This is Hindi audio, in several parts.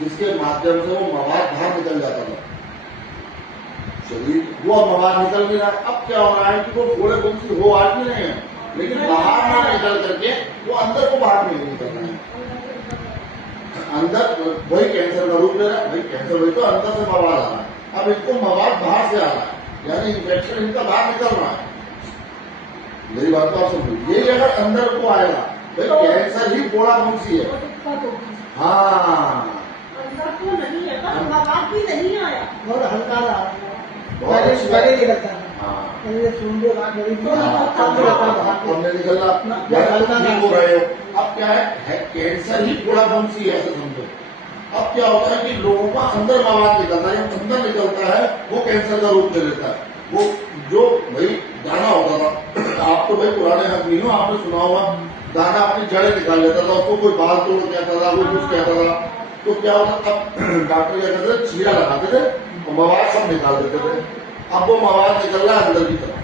जिसके माध्यम से वो मवाद बाहर निकल जाता था शरीर, वो मवाद निकल नहीं रहा। अब क्या हो रहा है कि वो फोड़े फुंसी हो आज भी नहीं है, लेकिन बाहर ना निकल करके वो अंदर को बाहर नहीं निकल रहा है। अंदर वही कैंसर का रूप ले रहा है, वही कैंसर वही तो अंदर से मवाद आ रहा है। अब इनको मवाद बाहर से आ रहा है, यानी इन्फेक्शन इनका बाहर निकल रहा है। मेरी बात तो आप समझो, यही अगर अंदर को आएगा भाई कैंसर ही फोड़ा फुंसी है। हाँ अंदर तो नहीं है, बस मवाद भी नहीं आया, बहुत हल्का रहा, बहुत पहले नहीं लगता था। हाँ हमने निकलना ठीक हो रहे हो। अब क्या है कैंसर ही पूरा फुंसी है, ऐसे समझो। अब क्या होता है कि लोगों का अंदर मवाद निकलता है, जब अंदर निकलता है वो कैंसर का रूप ले लेता है। वो जो भाई दाना होता था, आप तो भाई पुराने आदमी हो, आपने सुना होगा दाना अपनी जड़ें निकाल लेता था, उसको कोई बाल तोड़ कहता था, कोई कुछ कहता था। तो क्या होता था, डॉक्टर क्या करते थे, चीरा लगाते थे और मवाद सब निकाल देते थे। अब वो मवाद निकल रहा है अंदर की तरफ,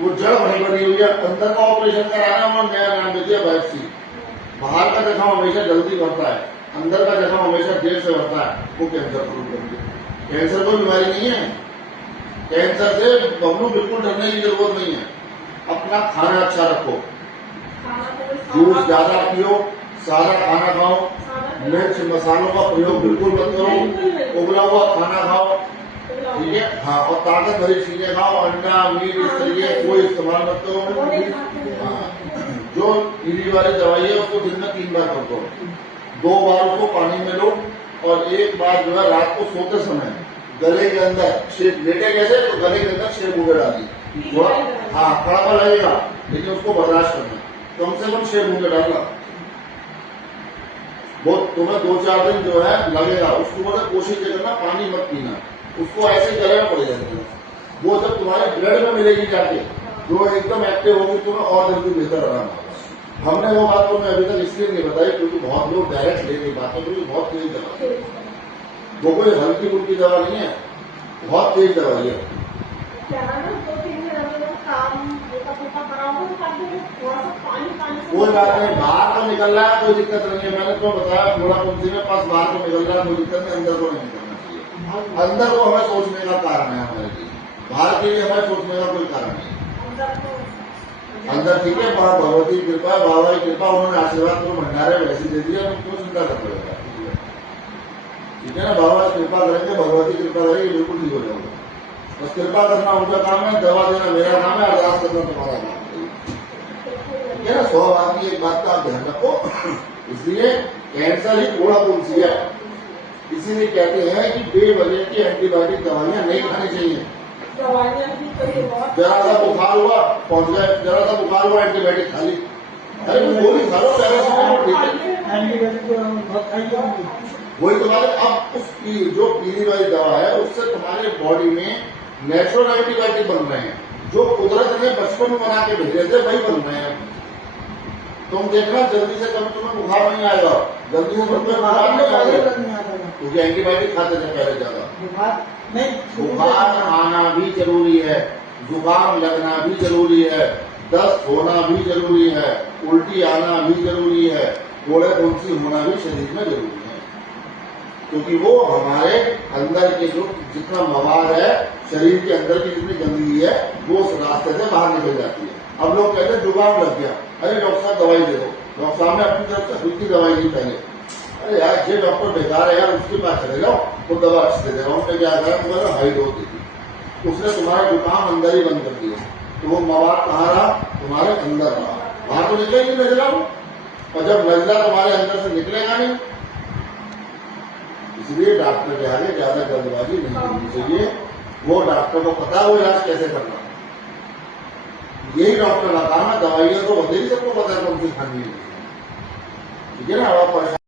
वो जड़ वहीं बनी हुई है। अंदर का ऑपरेशन कराना उन्होंने नया नाम दे दिया बायोप्सी। बाहर का जख्म हमेशा जल्दी बढ़ता है, अंदर का जख्म हमेशा देर से बढ़ता है, वो कैंसर को रूप कर दिया। कैंसर कोई बीमारी नहीं है, कैंसर से बबलू बिल्कुल डरने की जरूरत नहीं है। अपना खाना अच्छा रखो, जूस ज्यादा पियो, सादा खाना खाओ, मिर्च मसालों का प्रयोग बिल्कुल मत करो, उबला हुआ खाना खाओ, ठीक है। हाँ, और ताकत भरी चीजें खाओ, अंडा मीट इस तरीके कोई इस्तेमाल मत करो। हाँ, जो पीली वाली दवाई है उसको दिन में 3 बार कर दो, 2 बार उसको पानी में लो और 1 बार जो है रात को सोते समय गले के अंदर शेप लेटे कैसे, तो गले के अंदर शेप उगे डाली थोड़ा। हाँ, कड़वा लगेगा लेकिन उसको बर्दाश्त करना, कम से कम शेप उगे डालना। वो तुम्हें 2-4 दिन जो है लगेगा, उसको बोले कोशिश करना पानी मत पीना, उसको ऐसे गले में पड़ जाएगा। वो जब तुम्हारे ब्लड में मिलेगी जाके, जो एकदम एक्टिव होगी, तुम्हें और जल्दी बेहतर आराम होगा। हमने वो बात तो मैं अभी तक इसलिए नहीं बताई क्योंकि बहुत लोग डायरेक्ट ले नहीं पाते, क्योंकि बहुत तेज दवा है वो, कोई हल्की फुल्की दवा नहीं है, बहुत तेज दवाई है। कोई बात नहीं, बाहर तो निकल रहा है, कोई दिक्कत नहीं है। मैंने तो बताया थोड़ा फुंसी में पास बाहर तो निकल रहा है, कोई दिक्कत नहीं, अंदर को नहीं निकलना चाहिए। अंदर को हमें सोचने का कारण है हमारे लिए, बाहर के लिए हमें सोचने का कोई कारण नहीं। अंदर ठीक है, वहाँ भगवती कृपा, बाबा की कृपा, उन्होंने आशीर्वाद को भंडारे वैसे दे दिया, क्यों चिंता कर पड़ेगा, ठीक है ना। बाबा कृपा करेंगे, भगवती कृपा करेगी, बिल्कुल ठीक हो जाएगा। बस कृपा करना उनका काम है, दवा देना मेरा काम है, अरदास करना तुम्हारा काम है, ठीक है ना। 100 बात की एक बात का आप ध्यान रखो। इसलिए कैंसर ही थोड़ा फुंसी है, इसीलिए कहते हैं कि बेवजह की एंटीबायोटिक दवाइयां नहीं खानी चाहिए। जरा सा बुखार हुआ पहुंच गए, जरा सा बुखार हुआ एंटीबायोटिक खा ली, अरे गोली खा लो पैरासिटामोल, ठीक है। वही तो बात है। अब उसकी जो पीली वाली दवा है उससे तुम्हारे बॉडी में नेचुरल एंटीबायोटिक बन रहे हैं, जो कुदरत ने बचपन में बना के भेजे थे वही बन रहे हैं। तुम देखना जल्दी से कभी तुम्हें बुखार नहीं आएगा, जल्दी से तुम्हें बुखार नहीं आएगा, क्योंकि एंटीबायोटिक खाते थे पहले ज्यादा। बुखार आना भी जरूरी है, जुकाम लगना भी जरूरी है, दस्त होना भी जरूरी है, उल्टी आना भी जरूरी है, फोड़े फुंसी होना भी शरीर में जरूरी है, क्योंकि वो हमारे अंदर के जो जितना मवाद है, शरीर के अंदर की जितनी गंदगी है, वो उस रास्ते से बाहर निकल जाती है। अब लोग कहते हैं जुकाम लग गया, अरे डॉक्टर साहब दवाई दे दो। डॉक्टर साहब ने अपनी तरफ से खुद की दवाई दी पहले, अरे यार ये डॉक्टर बेकार है यार, उसके पास चले जाओ, वो दवा अच्छी दे देगा। उन्होंने क्या करा, तुम्हारा हाई डोज दे दी, उसने तुम्हारा जुकाम अंदर ही बंद कर दिया। तो वो मवाद कहाँ रहा, तुम्हारे अंदर रहा, बाहर तो निकलेगी नजला, और जब नजला तुम्हारे अंदर से निकलेगा नहीं, इसलिए डॉक्टर के आगे ज्यादा जल्दबाजी नहीं करनी चाहिए। वो डॉक्टर को पता है वो इलाज कैसे करना, यही डॉक्टर का काम है। दवाइयां तो होती ही सबको पता है कौन सी खानी है, ठीक है ना।